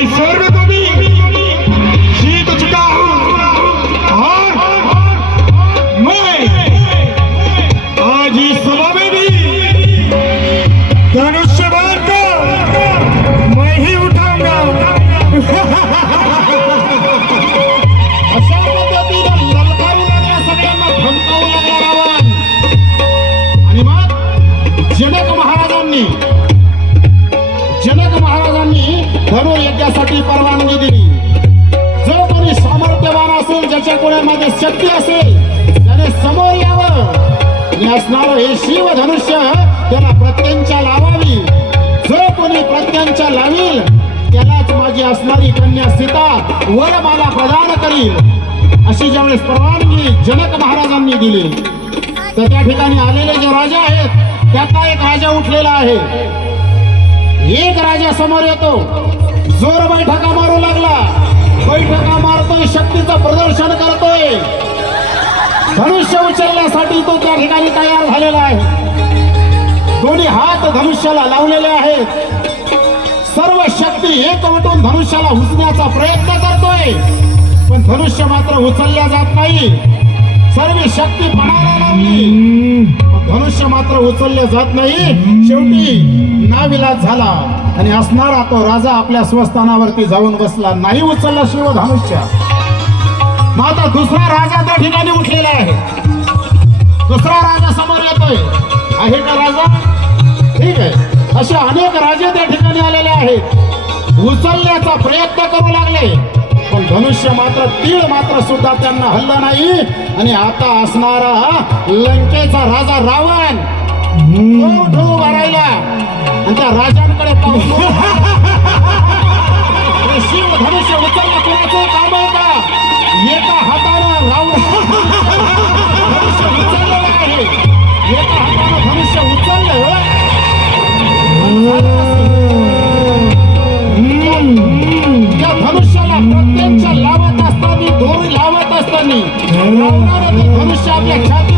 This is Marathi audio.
मैं स्वर्ग को भी जीत चुका हूँ और मैं आज इस सभा में भी धनुष्य को मैं ही उठाऊंगा अशा पद्धतीनं ललकारू लागला सगळ्यांना धमकावू लागला रावण आणि मग जनक महाराजांनी करण्यासाठी परवानगी दिली. जो कोणी सामर्थ्यवान असेल ज्याच्या कोणामध्ये शक्ती असेल त्याने समोर यावं. असणार हे शिव धनुष्य त्याला प्रत्यंच्या लावावी. जो कोणी प्रत्यंच्या लावील त्यालाच माझी असणारी कन्या सीता वर मला प्रदान करील. अशी ज्यावेळेस परवानगी जनक महाराजांनी दिली तर त्या ठिकाणी आलेले जे राजा आहेत त्याचा एक राजा उठलेला आहे. एक राजा समोर येतो. जोर बैठका मारू लागला. बैठका मारतोय शक्तीचं प्रदर्शन करतोय. धनुष्य उचलण्यासाठी तो त्या ठिकाणी तयार झालेला आहे. दोन्ही हात धनुष्याला लावलेले आहेत. सर्व शक्ती एकवटून धनुष्याला उचण्याचा प्रयत्न करतोय. पण धनुष्य मात्र उचलल्या जात नाही. सर्व शक्ती पणाला लावली धनुष्य मात्र उचलले जात नाही. शेवटी नाविलाज झाला. आणि असणारा तो राजा आपल्या स्वस्थानावरती जाऊन बसला. नाही उचलला शिव धनुष्य मग आता दुसरा राजा त्या ठिकाणी उठलेला आहे. दुसरा राजा समोर येतोय. आहे का राजा? ठीक आहे. असे अनेक राजे त्या ठिकाणी आलेले आहेत. उचलण्याचा प्रयत्न करू लागले. पण धनुष्य मात्र तीळ मात्र सुद्धा त्यांना हल्ला नाही. आणि आता असणारा लंकेचा राजा रावण. तो उठून आणि त्या राजांकडे पाहून não Brown Army. Vamos chamar.